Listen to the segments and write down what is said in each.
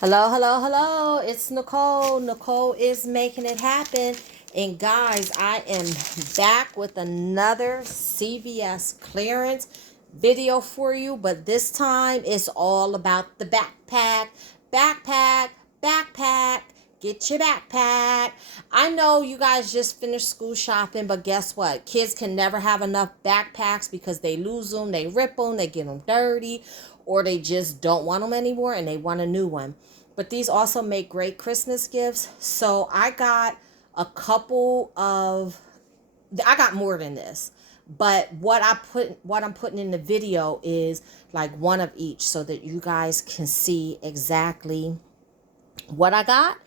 Hello, hello, hello. It's Nicole. Nicole is making it happen. And guys, I am back with another CVS clearance video for you. But this time it's all about the backpack. Backpack, backpack. Get your backpack. I know you guys just finished school shopping, but guess what? Kids can never have enough backpacks because they lose them, they rip them, they get them dirty, or they just don't want them anymore and they want a new one. But these also make great Christmas gifts. So I got a couple of, I got more than this. But what I'm putting in the video is like one of each so that you guys can see exactly what I got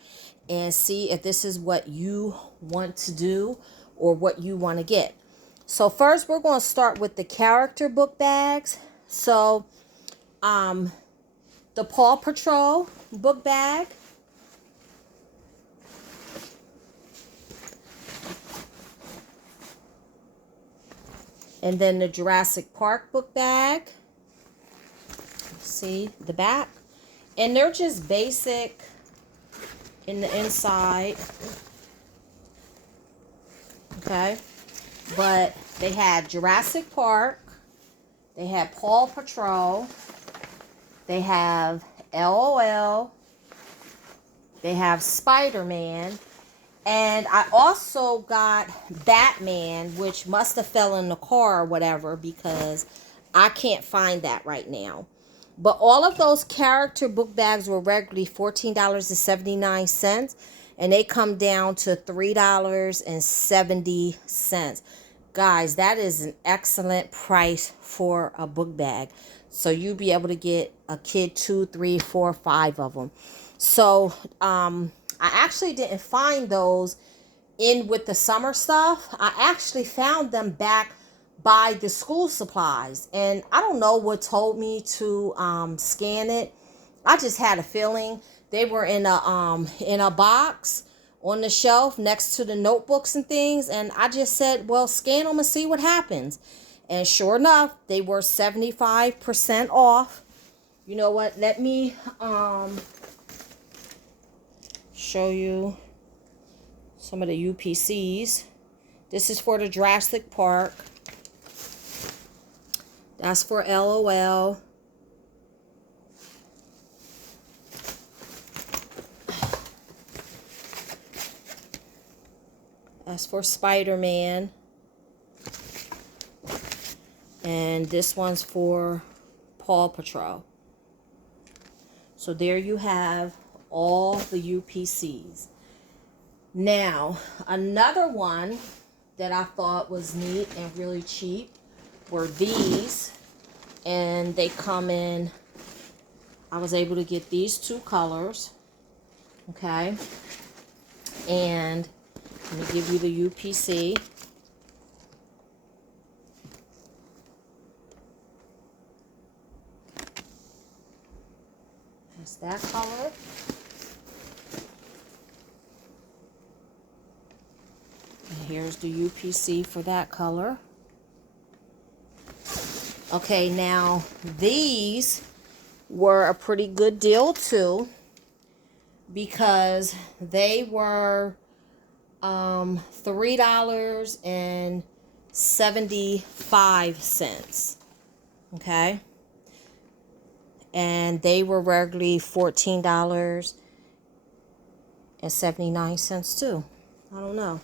and see if this is what you want to do or what you want to get. So first we're going to start with the character book bags. So the Paw Patrol book bag. And then the Jurassic Park book bag. See the back. And they're just basic in the inside. Okay. But they had Jurassic Park. They had Paw Patrol. They have LOL. They have Spider-Man. And I also got Batman, which must have fell in the car or whatever because I can't find that right now. But all of those character book bags were regularly $14.79. And they come down to $3.70. Guys, that is an excellent price for a book bag. So you'll be able to get a kid 2, 3, 4, 5 of them. So I actually didn't find those in with the summer stuff. I actually found them back by the school supplies. And I don't know what told me to scan it. I just had a feeling they were in a box on the shelf next to the notebooks and things. And I just said, well, scan them and see what happens. And sure enough, they were 75% off. You know what? Let me show you some of the UPCs. This is for the Jurassic Park. That's for LOL. That's for Spider-Man. And this one's for Paw Patrol. So there you have all the UPCs. Now, another one that I thought was neat and really cheap were these. And they come in, I was able to get these two colors. Okay. And let me give you the UPC. That's that color. And here's the UPC for that color. Okay, now these were a pretty good deal too because they were $3.75. Okay. And they were regularly $14.79 too. I don't know.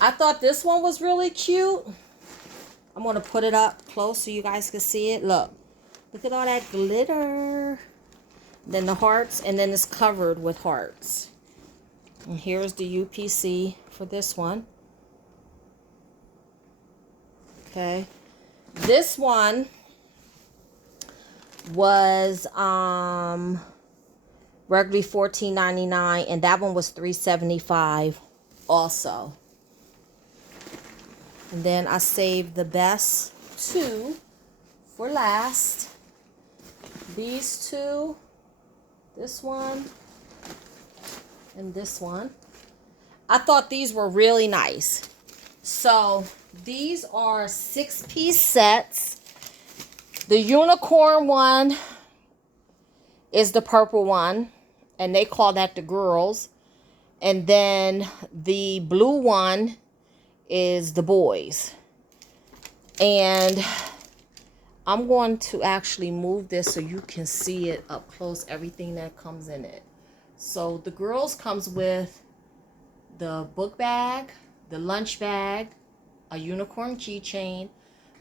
I thought this one was really cute. I'm going to put it up close so you guys can see it. Look at all that glitter. Then the hearts, and then it's covered with hearts. And here's the UPC for this one. Okay. This one was regularly $14.99, and that one was $3.75 also. And then I saved the best two for last. These two, this one and this one. I thought these were really nice. So these are 6-piece sets. The unicorn one is the purple one, and they call that the girls. And then the blue one is the boys. And I'm going to actually move this so you can see it up close, everything that comes in it. So the girls comes with the book bag, the lunch bag, a unicorn keychain,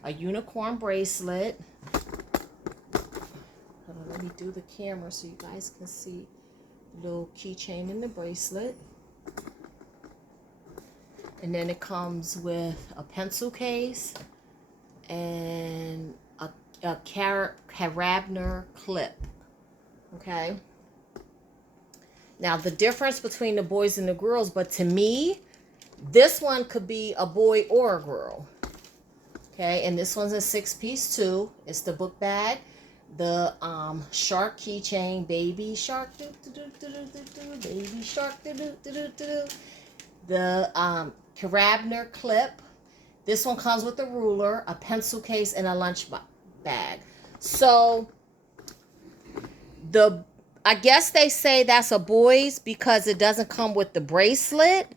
a unicorn bracelet. Hold on, let me do the camera so you guys can see the little keychain and the bracelet. And then it comes with a pencil case and a carabiner clip. Okay. Now the difference between the boys and the girls, but to me, this one could be a boy or a girl. Okay, and this one's a 6-piece too. It's the book bag, the shark keychain, baby shark, baby shark, the carabiner clip. This one comes with a ruler, a pencil case, and a lunch bag. So I guess they say that's a boy's because it doesn't come with the bracelet,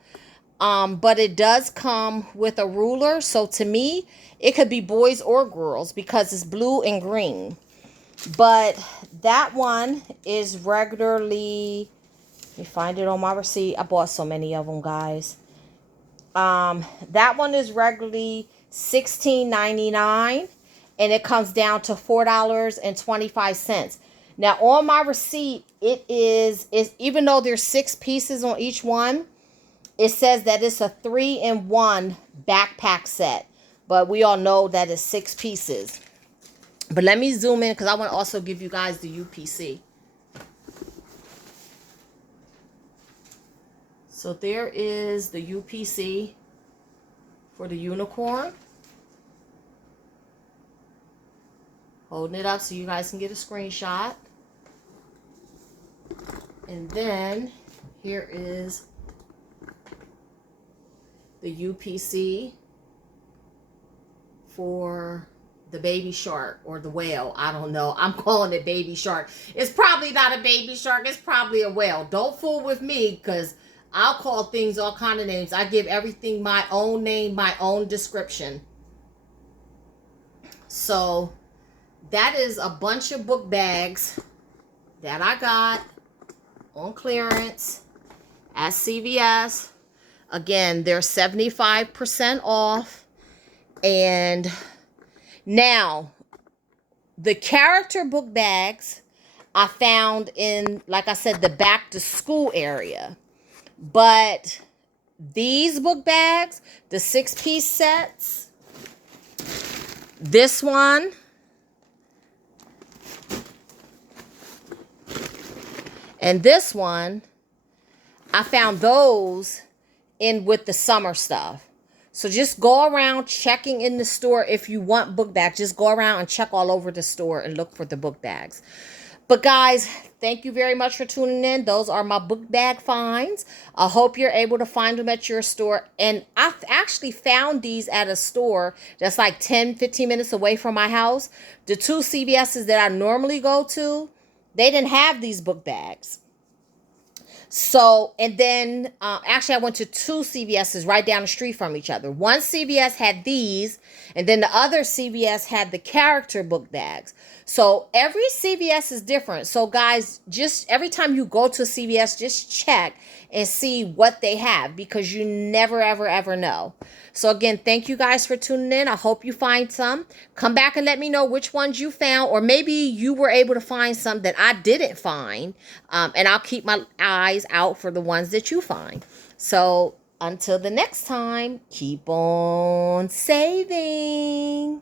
but it does come with a ruler. So to me, it could be boys or girls because it's blue and green. But that one is regularly, let me find it on my receipt. I bought so many of them, guys. That one is regularly $16.99, and it comes down to $4.25. Now on my receipt, it is even though there's 6 pieces on each one, it says that it's a 3-in-1 backpack set, but we all know that it's 6 pieces. But let me zoom in because I want to also give you guys the UPC. So there is the UPC for the unicorn. Holding it up so you guys can get a screenshot. And then here is the UPC for the baby shark or the whale. I don't know. I'm calling it baby shark. It's probably not a baby shark. It's probably a whale. Don't fool with me because I'll call things all kind of names. I give everything my own name, my own description. So that is a bunch of book bags that I got on clearance at CVS. Again, they're 75% off. And now, the character book bags I found in, like I said, the back to school area. But these book bags, the 6-piece sets, this one, and this one, I found those in with the summer stuff. So just go around checking in the store if you want book bags. Just go around and check all over the store and look for the book bags. But guys, thank you very much for tuning in. Those are my book bag finds. I hope you're able to find them at your store. And I actually found these at a store that's like 10, 15 minutes away from my house. The 2 CVS's that I normally go to, they didn't have these book bags. So, and then actually I went to 2 CVS's right down the street from each other. One CVS had these, and then the other CVS had the character book bags. So every CVS is different. So guys, just every time you go to a CVS, just check and see what they have because you never, ever, ever know. So again, thank you guys for tuning in. I hope you find some. Come back and let me know which ones you found, or maybe you were able to find some that I didn't find. And I'll keep my eyes out for the ones that you find. So until the next time, keep on saving.